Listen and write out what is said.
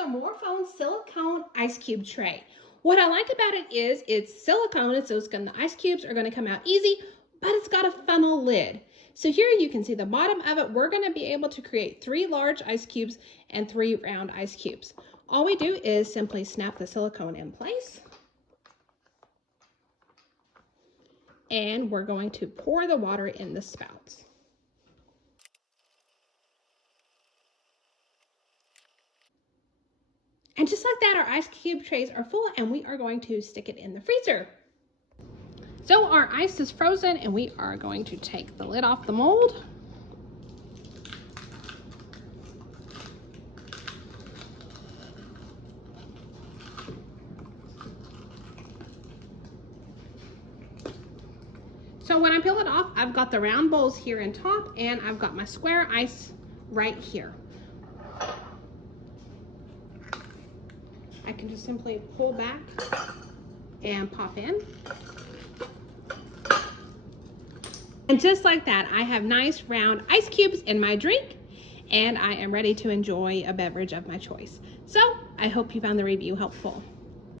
the Morfone Silicone ice cube tray. What I like about it is it's silicone, so the ice cubes are going to come out easy, but it's got a funnel lid. So here you can see the bottom of it. We're going to be able to create 3 large ice cubes and 3 round ice cubes. All we do is simply snap the silicone in place. And we're going to pour the water in the spouts. And just like that, our ice cube trays are full and we are going to stick it in the freezer. So our ice is frozen and we are going to take the lid off the mold. So when I peel it off, I've got the round bowls here in top and I've got my square ice right here. I can just simply pull back and pop in. And just like that, I have nice round ice cubes in my drink and I am ready to enjoy a beverage of my choice. So I hope you found the review helpful.